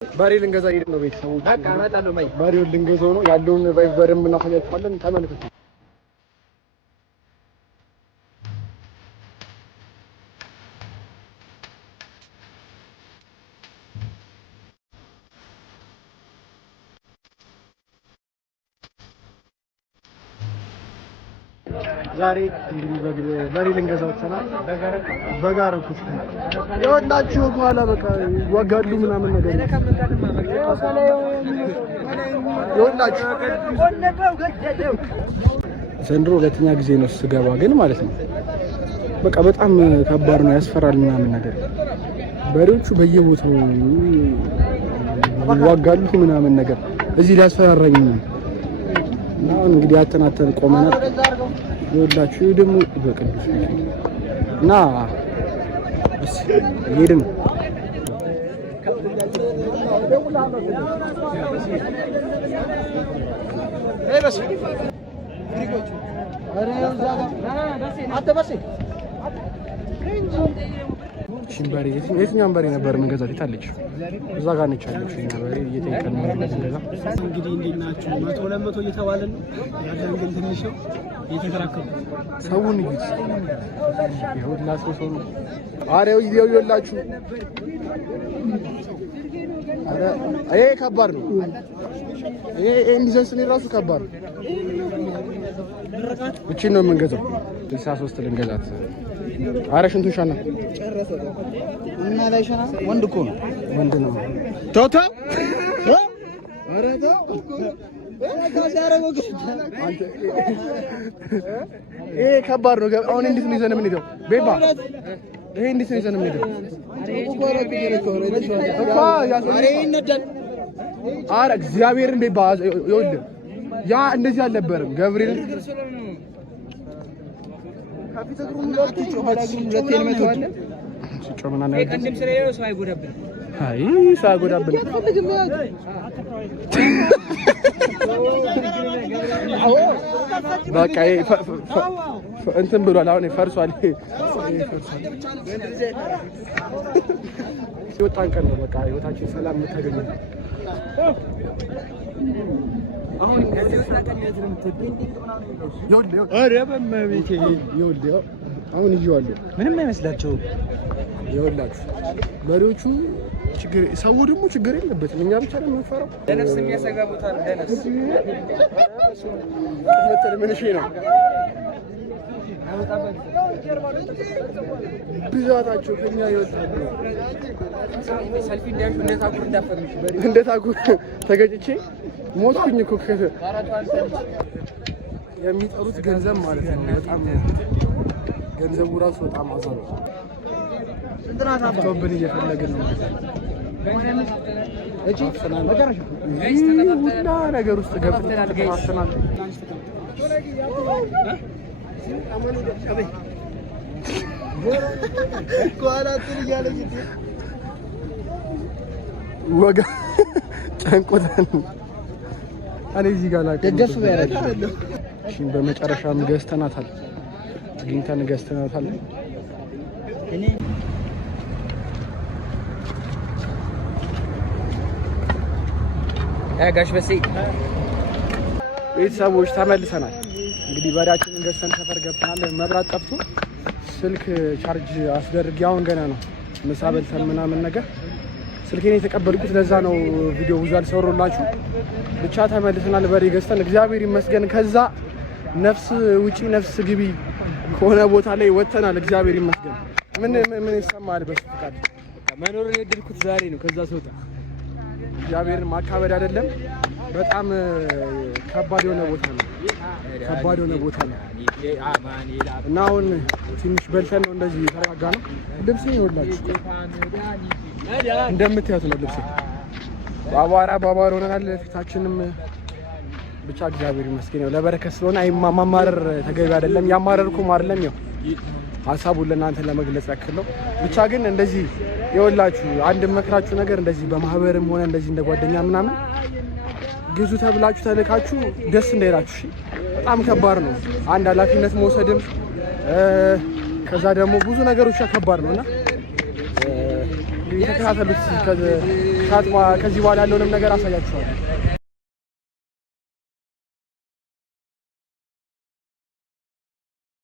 ባሬ ልንገዛ ሄድ ነው ቤተሰቦች። ባሬውን ልንገዛው ነው ያለውን ቫይብ በደንብ እናሳያችኋለን። ተመልከቱ። ዛሬ በሬ ልንገዛ ወጥተናል። በጋረኩት ይወጣችሁ በኋላ በቃ ወጋሉ ምናምን ነገር ይወጣችሁ። ዘንድሮ ሁለተኛ ጊዜ ነው ስገባ ግን ማለት ነው በቃ በጣም ከባድ ነው፣ ያስፈራል ምናምን ነገር። በሬዎቹ በየቦታው ይዋጋሉ ምናምን ነገር። እዚህ ሊያስፈራራኝ ነው። አሁን እንግዲህ አተናተን ቆመናል። ይኸውላችሁ ደግሞ በቅዱስ እና እሺ ይሄድም በስ ሽምባሪ የትኛውን በሬ ነበር የምንገዛት? የታለች? እዛ ጋር ነች ያለች። በሬ እየጠየቀን ነው የምንገዛ። እንግዲህ እንዴት ናችሁ? 100 እየተባለ ነው ያለን፣ ግን ትንሽ ነው እየተከራከሩ ሰውን ይይዝ ይሁላ ሰው አሬው ይኸውላችሁ። አረ ይሄ ከባድ ነው። ይሄ እንዲዘንስ ነው ራሱ ከባድ ነው። እቺ ነው የምንገዛው። 63 ልንገዛት። አረ ሽንቱን ሻና ጨረሰ እና ላይ ሻና ወንድ እኮ ነው። ወንድ ነው። ቶቶ አረ ተው ይሄ ከባድ ነው። አሁን እንዴት ነው ይዘን የምንሄደው? ቤባ ይሄ እንዴት ነው ይዘን የምንሄደው? አረ እግዚአብሔርን ቤባ ይኸውልህ፣ ያ እንደዚህ አልነበረም። ገብርኤል ካፒ ተግሩም በቃ እንትን ብሏል። አሁን ፈርሷል። የወጣን ቀን ነው በቃ ህይወታችን ሰላም የምታገኘው። አሁን አሁን ይዤዋለሁ። ምንም አይመስላቸውም። ይኸውላችሁ በሬዎቹ ችግር፣ ሰው ደግሞ ችግር የለበትም። እኛ ብቻ ነው የምንፈራው። ለነፍስ የሚያሰጋ ቦታ ነው። ለነፍስ ምን እሺ ነው ብዛታቸው ከኛ ይወጣሉ። ሰልፊ እንዳይሽ እንደታኩር ተገጭቼ ሞትኩኝ እኮ። የሚጠሩት ገንዘብ ማለት ነው። በጣም ገንዘቡ ራሱ በጣም አዛው ቶብን እየፈለግን ነው። እጂ ሁላ ነገር ውስጥ ገብተናል። ገይስተናል ወጋ ጨንቆታል። እኔ እዚህ ጋር ደገፍ ያደርጋለሁ። እሺ በመጨረሻም ገዝተናታል። አግኝተን ገዝተናታል። እኔ ጋሽ በሴ ቤተሰቦች ተመልሰናል። እንግዲህ በሬያችንን ገዝተን ሰፈር ገብተናል። መብራት ጠፍቶ ስልክ ቻርጅ አስደርጌ አሁን ገና ነው ምሳ በልተን ምናምን ነገር ስልኬን የተቀበልኩት። ለዛ ነው ቪዲዮ ብዙ አልሰሩላችሁ። ብቻ ተመልሰናል። በሬ ገዝተን እግዚአብሔር ይመስገን። ከዛ ነፍስ ውጪ ነፍስ ግቢ ከሆነ ቦታ ላይ ወጥተናል። እግዚአብሔር ይመስገን። ምን ይሰማል? በፍቃድ መኖርን የድልኩት ዛሬ ነው። ከዛ ስወጣ እግዚአብሔርን ማካበድ አይደለም። በጣም ከባድ የሆነ ቦታ ነው። ከባድ የሆነ ቦታ ነው እና አሁን ትንሽ በልተን ነው እንደዚህ የተረጋጋ ነው። ልብሴ ይኸውላችሁ እንደምታዩት ነው። ልብሴ ባባራ ሆነናል። ፊታችንም ብቻ እግዚአብሔር ይመስገን። ለበረከት ስለሆነ ማማረር ተገቢ አይደለም። ያማረርኩም አይደለም። ያው ሀሳቡን ለእናንተ ለመግለጽ ያክል ነው። ብቻ ግን እንደዚህ ይኸውላችሁ አንድ መክራችሁ ነገር እንደዚህ በማህበርም ሆነ እንደዚህ እንደ ጓደኛ ምናምን ግዙ ተብላችሁ ተልካችሁ ደስ እንዳይላችሁ። እሺ በጣም ከባድ ነው። አንድ ኃላፊነት መውሰድም ከዛ ደግሞ ብዙ ነገሮች ከባድ ነው እና ተከታተሉት። ከዚህ በኋላ ያለውንም ነገር አሳያችኋለሁ።